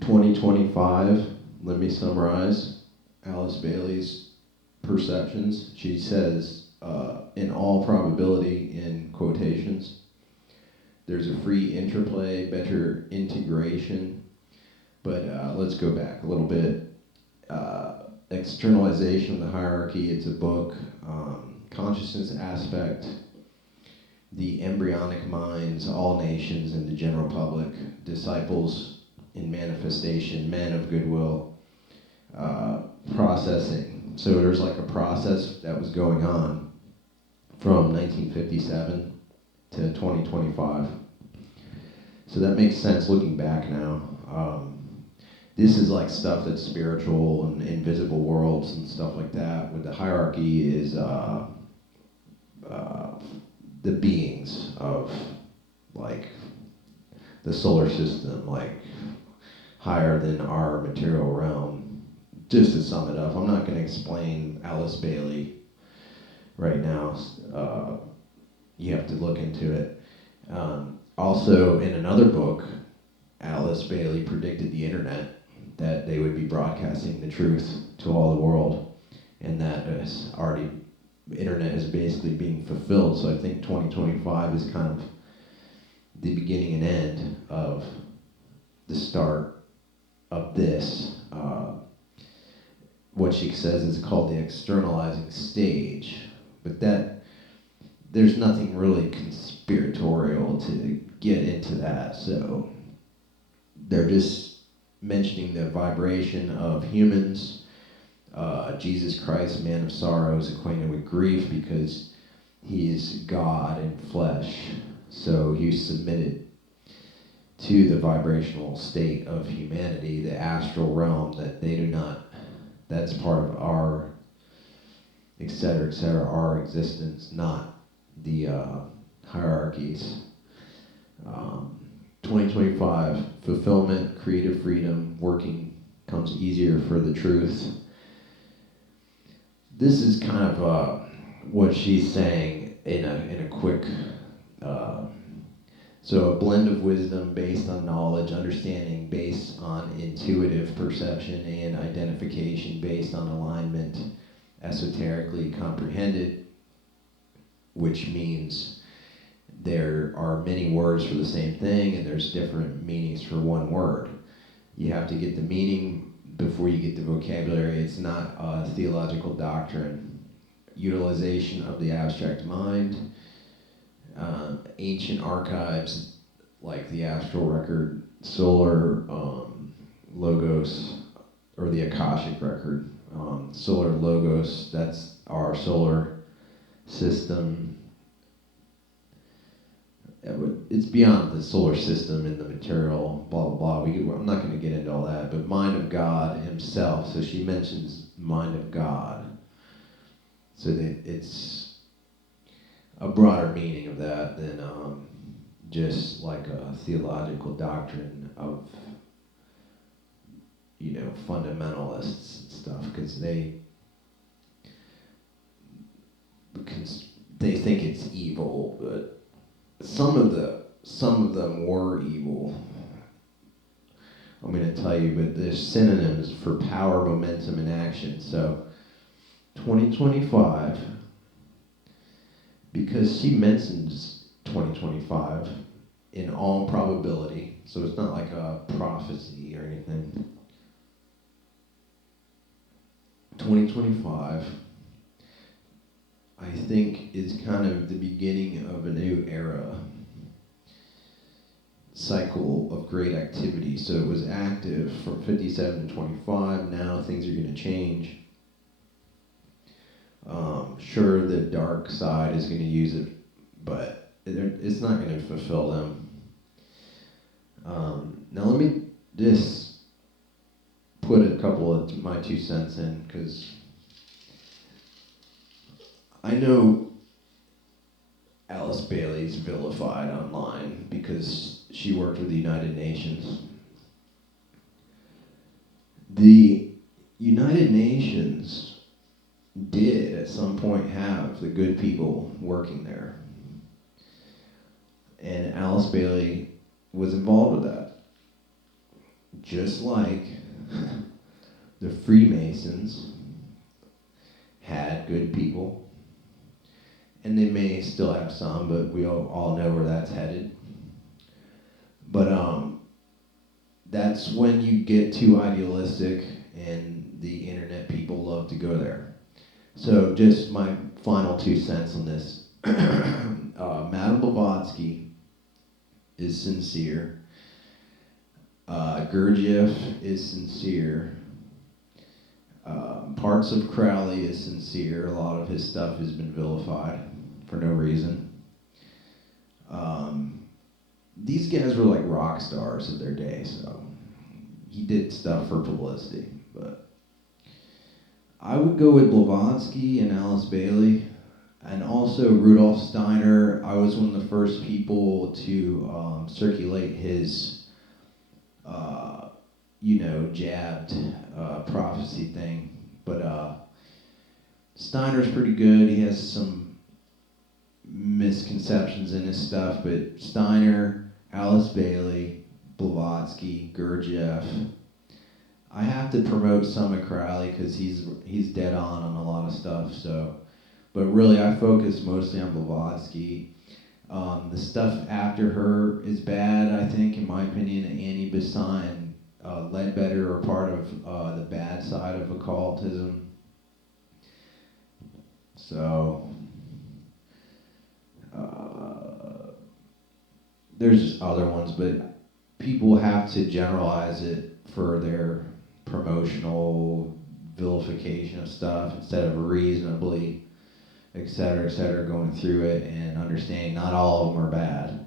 2025, let me summarize Alice Bailey's perceptions. She says, in all probability, in quotations, there's a free interplay, better integration. But let's go back a little bit. Externalization of the hierarchy, it's a book. Consciousness aspect, the embryonic minds, all nations and the general public, disciples in manifestation, men of goodwill, processing. So there's like a process that was going on from 1957 to 2025. So that makes sense looking back now. This is like stuff that's spiritual and invisible worlds and stuff like that. With the hierarchy is the beings of like the solar system, like higher than our material realm. Just to sum it up, I'm not going to explain Alice Bailey right now. You have to look into it. Also, in another book, Alice Bailey predicted the internet, that they would be broadcasting the truth to all the world, and that is already, the internet is basically being fulfilled. So I think 2025 is kind of the beginning and end of the start of this. What she says is called the externalizing stage, but that there's nothing really conspiratorial to get into that. So they're just mentioning the vibration of humans. Jesus Christ, man of sorrows, acquainted with grief, because he is God in flesh. So he submitted to the vibrational state of humanity, the astral realm, that they do not, that's part of our, etc., our existence, not the hierarchies. 2025, fulfillment, creative freedom, working comes easier for the truth. This is kind of what she's saying in a quick, so a blend of wisdom based on knowledge, understanding based on intuitive perception, and identification based on alignment, esoterically comprehended, which means there are many words for the same thing, and there's different meanings for one word. You have to get the meaning before you get the vocabulary. It's not a theological doctrine. Utilization of the abstract mind, ancient archives like the astral record, solar logos, or the Akashic record. Solar logos, that's our solar system. It's beyond the solar system and the material, blah, blah, blah. I'm not going to get into all that, but mind of God himself. So she mentions mind of God. So that it's a broader meaning of that than just like a theological doctrine of, fundamentalists and stuff, because they think it's evil, but some of them were evil. I'm going to tell you, but there's synonyms for power, momentum, and action. So 2025, because she mentions 2025 in all probability, so it's not like a prophecy or anything. 2025, I think, is kind of the beginning of a new era, cycle of great activity. So it was active from 57 to 25. Now things are going to change. Sure, the dark side is going to use it, but it's not going to fulfill them. Now let me just put a couple of my 2 cents in, because I know Alice Bailey's vilified online because she worked with the United Nations. The United Nations did at some point have the good people working there. And Alice Bailey was involved with that. just like the Freemasons had good people, and they may still have some, but we all know where that's headed. But that's when you get too idealistic, and the internet people love to go there. So just my final 2 cents on this. Madame Blavatsky is sincere. Gurdjieff is sincere. Parts of Crowley is sincere. A lot of his stuff has been vilified for no reason. These guys were like rock stars of their day, so he did stuff for publicity. But I would go with Blavatsky and Alice Bailey, and also Rudolf Steiner. I was one of the first people to circulate his, jabbed prophecy thing. But Steiner's pretty good. He has some misconceptions in his stuff, but Steiner, Alice Bailey, Blavatsky, Gurdjieff. I have to promote some of Crowley because he's dead on a lot of stuff. So, but really I focus mostly on Blavatsky. The stuff after her is bad, I think, in my opinion. Annie Besant and Leadbetter are part of the bad side of occultism. So, there's just other ones, but people have to generalize it for their promotional vilification of stuff instead of reasonably, et cetera, going through it and understanding not all of them are bad.